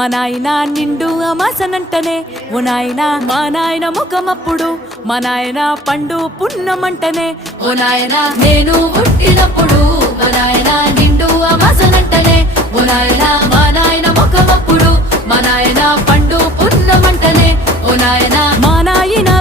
మా నాయన నిండు అమాసనంటనే ఓ నాయన మా నాయన ముఖమప్పుడు మా నాయన పండు పున్నమంటనే ఓ నాయన నేను పుట్టినప్పుడు మా నాయన నిండు అమాసనంటనే ఓ నాయన మా నాయన ముఖమప్పుడు మా నాయన పండు పున్నమంటనే ఓ నాయన మా నాయన